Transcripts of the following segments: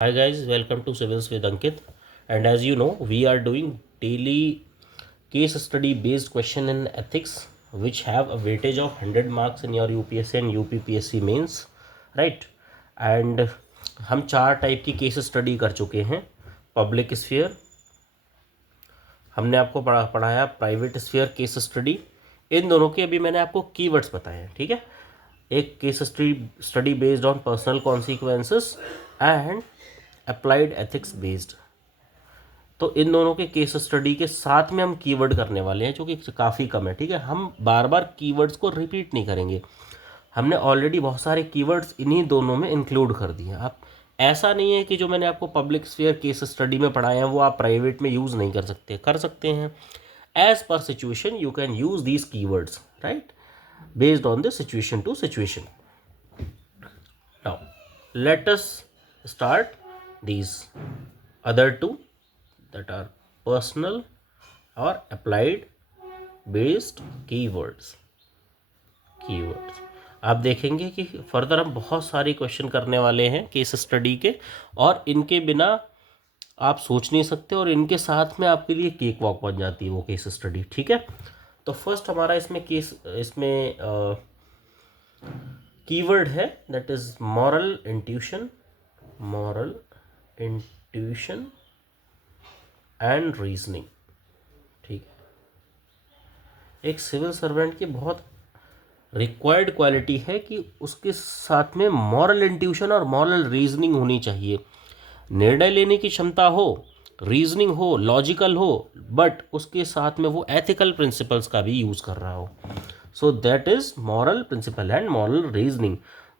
Hi guys, welcome to Civils with Ankit. And as you know, we are doing daily case study based question in ethics which have a weightage of 100 marks in your UPSC and UPPSC mains, right? And हम चार type की case study कर चुके हैं। Public sphere, हमने आपको पढ़ाया private sphere case study. इन दोनों के अभी मैंने आपको कीवर्ड्स बताए हैं, ठीक है। एक case study based on personal consequences and applied ethics based. तो इन दोनों के केस स्टडी के साथ में हम कीवर्ड करने वाले हैं, जो कि काफ़ी कम है, ठीक है। हम बार बार कीवर्ड्स को रिपीट नहीं करेंगे। हमने ऑलरेडी बहुत सारे कीवर्ड्स इन्हीं दोनों में इंक्लूड कर दिए। आप ऐसा नहीं है कि जो मैंने आपको पब्लिक स्फीयर केस स्टडी में पढ़ाए हैं वो आप प्राइवेट में यूज़ नहीं कर सकते हैं। As per situation you can use these keywords, right, based on the situation to situation. Now let us start these other two, that are personal or applied based keywords। आप देखेंगे कि further हम बहुत सारे क्वेश्चन करने वाले हैं case study के, और इनके बिना आप सोच नहीं सकते, और इनके साथ में आपके लिए केक वॉक बन जाती है वो केस स्टडी, ठीक है। तो फर्स्ट हमारा इसमें कीवर्ड है, that is moral intuition and reasoning, ठीक है। एक सिविल सर्वेंट की बहुत रिक्वायर्ड क्वालिटी है कि उसके साथ में मॉरल इंट्यूशन और मॉरल रीजनिंग होनी चाहिए। निर्णय लेने की क्षमता हो, रीजनिंग हो, लॉजिकल हो, बट उसके साथ में वो एथिकल प्रिंसिपल्स का भी यूज़ कर रहा हो। So that is moral principle and moral reasoning.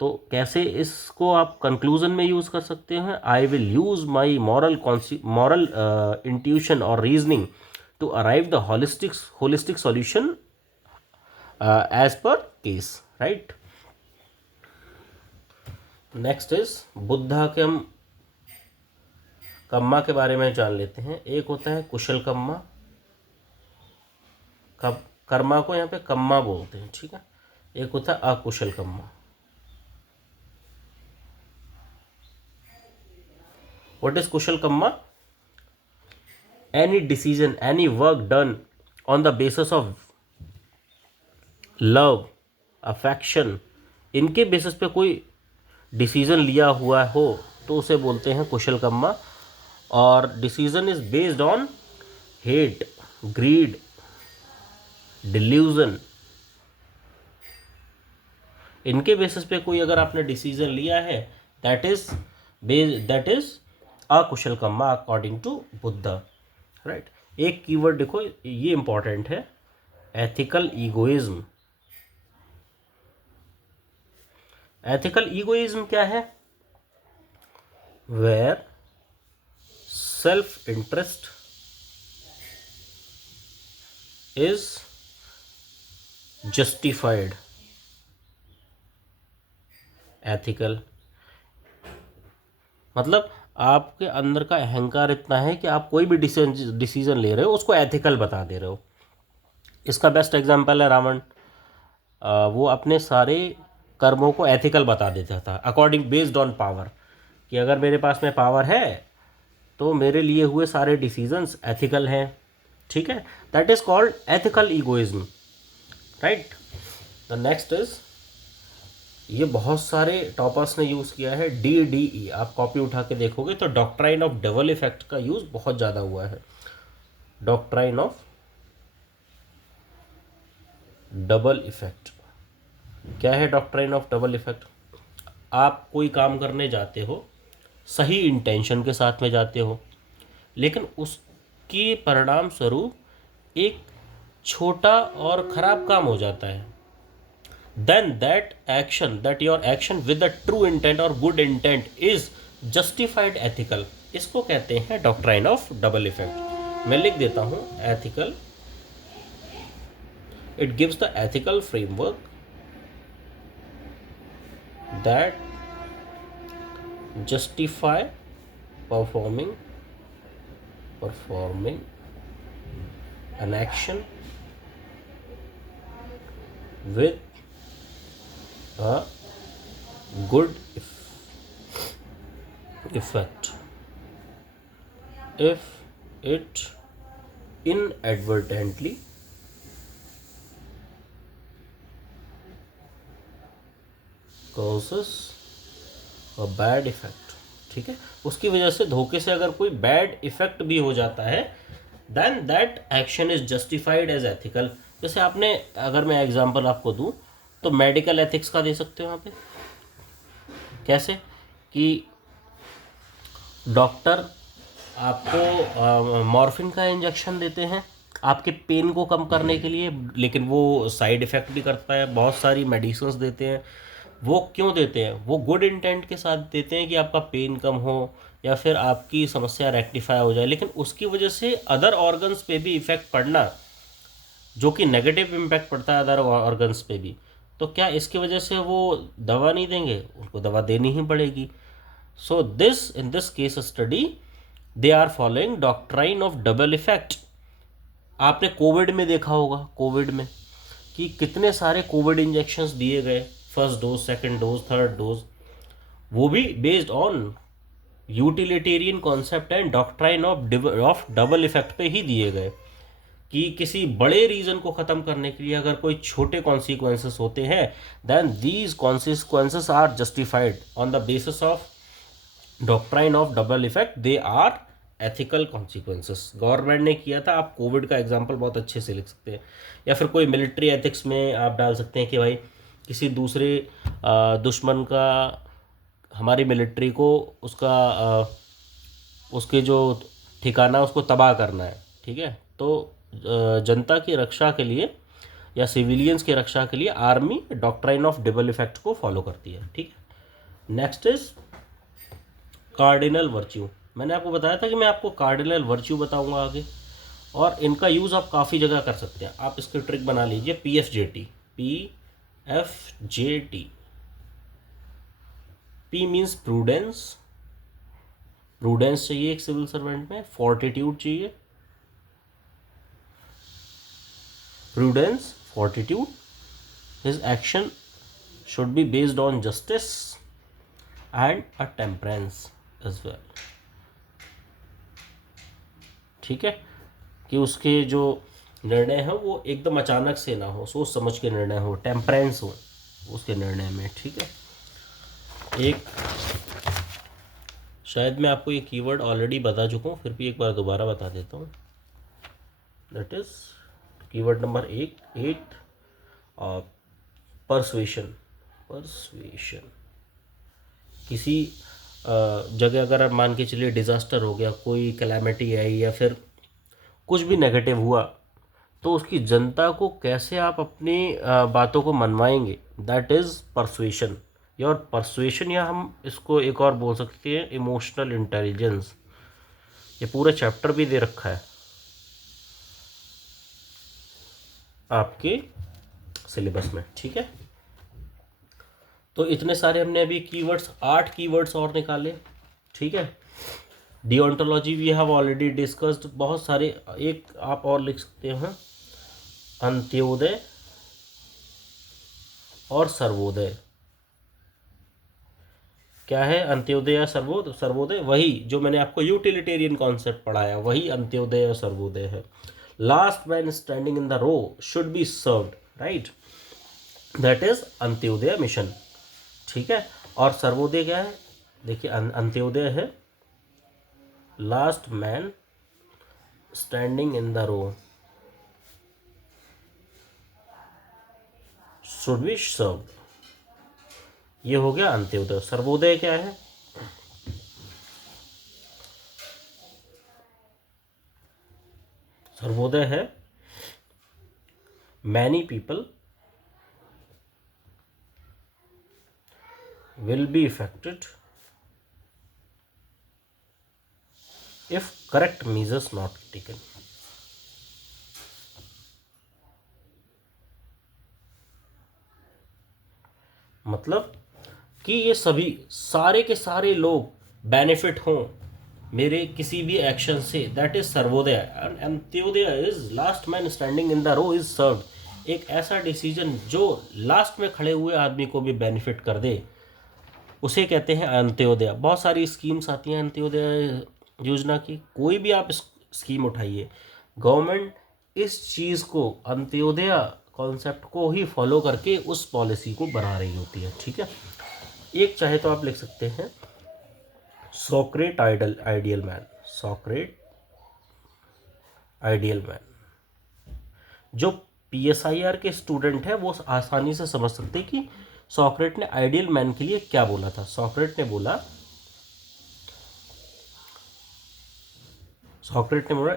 तो कैसे इसको आप कंक्लूजन में यूज़ कर सकते हैं? I will use my moral intuition और reasoning to arrive the holistic solution as per case, right. Next is Buddha के हम कम्मा के बारे में जान लेते हैं। एक होता है कुशल कम्मा, कर्मा को यहाँ पे कम्मा बोलते हैं, ठीक है। एक होता है अकुशल कम्मा। What is Kusal Kamma? Any decision, any work done on the basis of love, affection, इनके बेसिस पे कोई डिसीजन लिया हुआ हो तो उसे बोलते हैं कुशल कम्मा। और decision is based on hate, greed, delusion, इनके बेसिस पे कोई अगर आपने डिसीजन लिया है, दैट इज अकुशल कम्मा अकॉर्डिंग टू बुद्धा, राइट। एक कीवर्ड देखो, ये इंपॉर्टेंट है, एथिकल ईगोइज्म। एथिकल ईगोइज्म क्या है? Where self interest is justified. Ethical मतलब आपके अंदर का अहंकार इतना है कि आप कोई भी डिसीजन ले रहे हो उसको एथिकल बता दे रहे हो। इसका बेस्ट एग्जांपल है रावण। वो अपने सारे कर्मों को एथिकल बता देता था, अकॉर्डिंग बेस्ड ऑन पावर, कि अगर मेरे पास में पावर है तो मेरे लिए हुए सारे डिसीजंस एथिकल हैं, ठीक है। That is called ethical egoism, right. The next is, ये बहुत सारे टॉपर्स ने यूज़ किया है, DDE। आप कॉपी उठा के देखोगे तो डॉक्ट्राइन ऑफ डबल इफेक्ट का यूज़ बहुत ज़्यादा हुआ है। डॉक्ट्राइन ऑफ डबल इफेक्ट क्या है? डॉक्ट्राइन ऑफ डबल इफेक्ट, आप कोई काम करने जाते हो, सही इंटेंशन के साथ में जाते हो, लेकिन उसके परिणाम स्वरूप एक छोटा और ख़राब काम हो जाता है, then that your action with the true intent or good intent is justified ethical, इसको कहते हैं डॉक्ट्राइन ऑफ डबल इफेक्ट। मैं लिख देता हूं, ethical, it gives the ethical framework that justify performing an action with a good effect if it inadvertently causes a bad effect। ठीक है, उसकी वजह से धोखे से अगर कोई बैड इफेक्ट भी हो जाता है, then that action is justified as ethical. जैसे आपने, अगर मैं एग्जांपल आपको दूं तो मेडिकल एथिक्स का दे सकते हो यहाँ पे। कैसे कि डॉक्टर आपको मॉर्फिन का इंजेक्शन देते हैं आपके पेन को कम करने के लिए, लेकिन वो साइड इफ़ेक्ट भी करता है। बहुत सारी मेडिसिन्स देते हैं, वो क्यों देते हैं? वो गुड इंटेंट के साथ देते हैं कि आपका पेन कम हो या फिर आपकी समस्या रेक्टिफाई हो जाए, लेकिन उसकी वजह से अदर ऑर्गन्स पे भी इफ़ेक्ट पड़ना, जो कि नेगेटिव इम्पैक्ट पड़ता है अदर ऑर्गन्स पे भी, तो क्या इसकी वजह से वो दवा नहीं देंगे? उनको दवा देनी ही पड़ेगी। So this, in this case study, they are following doctrine of double effect. आपने कोविड में देखा होगा, कोविड में कि कितने सारे कोविड इंजेक्शंस दिए गए, first dose, second dose, third dose, वो भी based on utilitarian concept and doctrine of double effect पे ही दिए गए कि किसी बड़े रीजन को ख़त्म करने के लिए अगर कोई छोटे कॉन्सिक्वेंसेस होते हैं, then these consequences are justified on the basis of doctrine of double effect, they are ethical consequences. Government ने किया था, आप कोविड का एग्जांपल बहुत अच्छे से लिख सकते हैं। या फिर कोई मिलिट्री एथिक्स में आप डाल सकते हैं कि भाई किसी दूसरे दुश्मन का हमारी मिलिट्री को उसके जो ठिकाना उसको तबाह करना है, ठीक है, तो जनता की रक्षा के लिए या सिविलियंस की रक्षा के लिए army doctrine of double effect को फॉलो करती है। ठीक है, नेक्स्ट इज कार्डिनल वर्च्यू। मैंने आपको बताया था कि मैं आपको कार्डिनल वर्च्यू बताऊंगा आगे, और इनका यूज़ आप काफ़ी जगह कर सकते हैं। आप इसकी ट्रिक बना लीजिए, PFJT। PFJT, P means prudence, prudence चाहिए एक सिविल सर्वेंट में, फोर्टिट्यूड चाहिए, prudence, fortitude, his action should be based on justice and a temperance as well। ठीक है, कि उसके जो निर्णय है वो एकदम अचानक से ना हो, सोच समझ के निर्णय हो, टेम्परेंस हो उसके निर्णय में। ठीक है, एक शायद मैं आपको ये कीवर्ड ऑलरेडी बता चुका हूँ, फिर भी एक बार दोबारा बता देता हूँ। That is keyword number 8, persuasion. Persuasion, किसी जगह अगर आप मान के चलिए डिज़ास्टर हो गया, कोई कैलामिटी आई या फिर कुछ भी नेगेटिव हुआ, तो उसकी जनता को कैसे आप अपनी बातों को मनवाएंगे, दैट इज़ परसुएशन। और परसुएशन, या हम इसको एक और बोल सकते हैं इमोशनल इंटेलिजेंस। ये पूरा चैप्टर भी दे रखा है आपके सिलेबस में। ठीक है, तो इतने सारे हमने अभी कीवर्ड्स, 8 कीवर्ड्स और निकाले। ठीक है, डिओंटोलॉजी वी हैव ऑलरेडी डिस्कस्ड। बहुत सारे, एक आप और लिख सकते हैं, अंत्योदय और सर्वोदय। क्या है अंत्योदय या सर्वोदय? वही जो मैंने आपको यूटिलिटेरियन कॉन्सेप्ट पढ़ाया, वही अंत्योदय और सर्वोदय है। Last man standing in the row should be served, right, that is Antyodaya mission. ठीक है, और सर्वोदय क्या है? देखिए, अंत्योदय है last man standing in the row should be served, ये हो गया अंत्योदय। सर्वोदय क्या है? सर्वोदय है many people will be affected if correct measures not taken। मतलब कि ये सभी सारे के सारे लोग बेनिफिट हों मेरे किसी भी एक्शन से, that is Sarvodaya. Antyodaya is last man standing in the row is served, एक ऐसा डिसीजन जो लास्ट में खड़े हुए आदमी को भी बेनिफिट कर दे, उसे कहते हैं अंत्योदय। बहुत सारी स्कीम्स आती हैं अंत्योदय योजना की, कोई भी आप स्कीम उठाइए, गवर्नमेंट इस चीज़ को, अंत्योदय कॉन्सेप्ट को ही फॉलो करके उस पॉलिसी को बना रही होती है। ठीक है, एक चाहे तो आप लिख सकते हैं सॉक्रेट आइडियल मैन, सॉक्रेट आइडियल मैन। जो PSIR के स्टूडेंट है वो आसानी से समझ सकते हैं कि सॉक्रेट ने आइडियल मैन के लिए क्या बोला था। सॉक्रेट ने बोला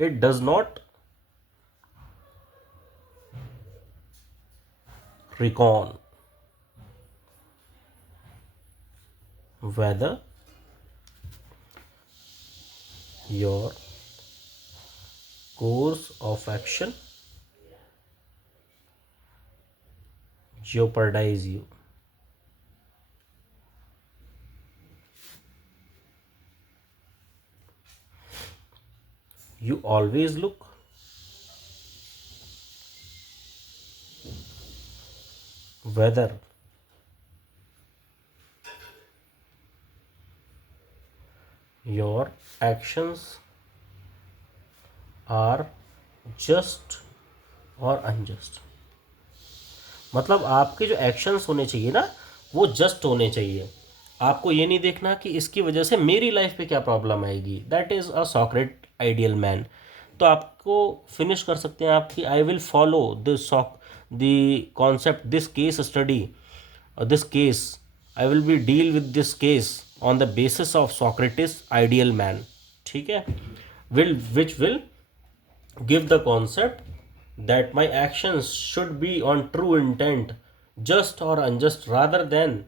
it does not recon whether your course of action jeopardize you. You always look whether your actions are just और unjust। मतलब आपके जो एक्शंस होने चाहिए ना वो जस्ट होने चाहिए। आपको ये नहीं देखना कि इसकी वजह से मेरी लाइफ पे क्या प्रॉब्लम आएगी। That is a सॉक्रेट ideal man. तो आपको फिनिश कर सकते हैं आप कि I will follow this the concept, this case study, this case, I will be deal with this case on the basis of Socrates ideal man. ठीक है, which will give the concept that my actions should be on true intent, just or unjust, rather than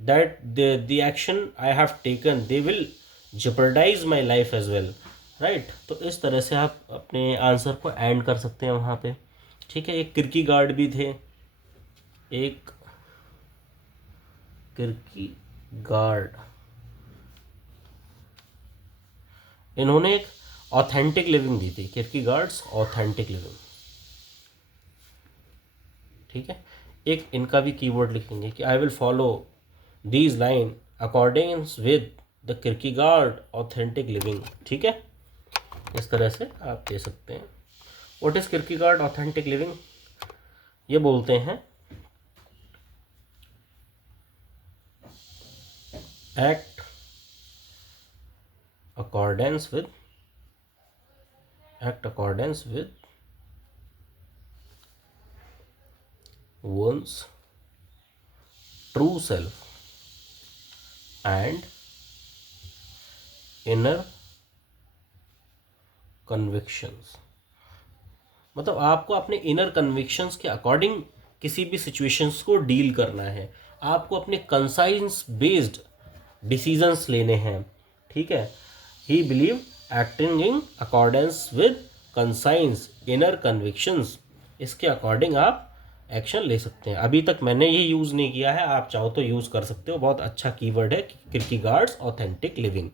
that the action I have taken they will jeopardize my life as well, right। तो इस तरह से आप अपने answer को and कर सकते हैं वहाँ पे। ठीक है, एक किरकीगार्ड भी थे, एक किरकीगार्ड, इन्होंने एक ऑथेंटिक लिविंग दी थी, किरकीगार्ड्स ऑथेंटिक लिविंग। ठीक है, एक इनका भी कीवर्ड लिखेंगे कि I will follow these line according with the Kierkegaard authentic living. ठीक है, इस तरह से आप दे सकते हैं। What is Kierkegaard authentic living? ये बोलते हैं act accordance with one's true self and inner convictions। मतलब आपको अपने इनर कन्विक्शंस के अकॉर्डिंग किसी भी सिचुएशंस को डील करना है, आपको अपने कंसाइंस बेस्ड डिसीजंस लेने हैं। ठीक है, ही believe acting in accordance with conscience inner convictions, इसके अकॉर्डिंग आप एक्शन ले सकते हैं। अभी तक मैंने ये यूज़ नहीं किया है, आप चाहो तो यूज़ कर सकते हो। बहुत अच्छा कीवर्ड है किरकीगार्ड्स ऑथेंटिक लिविंग।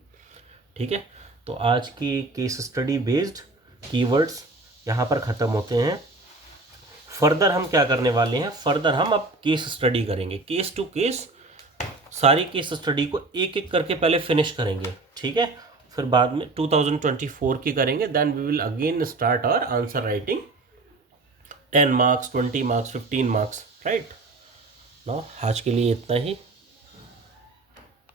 ठीक है, तो आज की केस स्टडी बेस्ड कीवर्ड्स यहाँ पर ख़त्म होते हैं। फर्दर हम क्या करने वाले हैं, फर्दर हम अब केस स्टडी करेंगे, केस टू केस सारी केस स्टडी को एक एक करके पहले फिनिश करेंगे। ठीक है, फिर बाद में 2024 की करेंगे। Then we will again start our answer writing, 10 marks, 20 marks, 15 marks, right. Now आज के लिए इतना ही।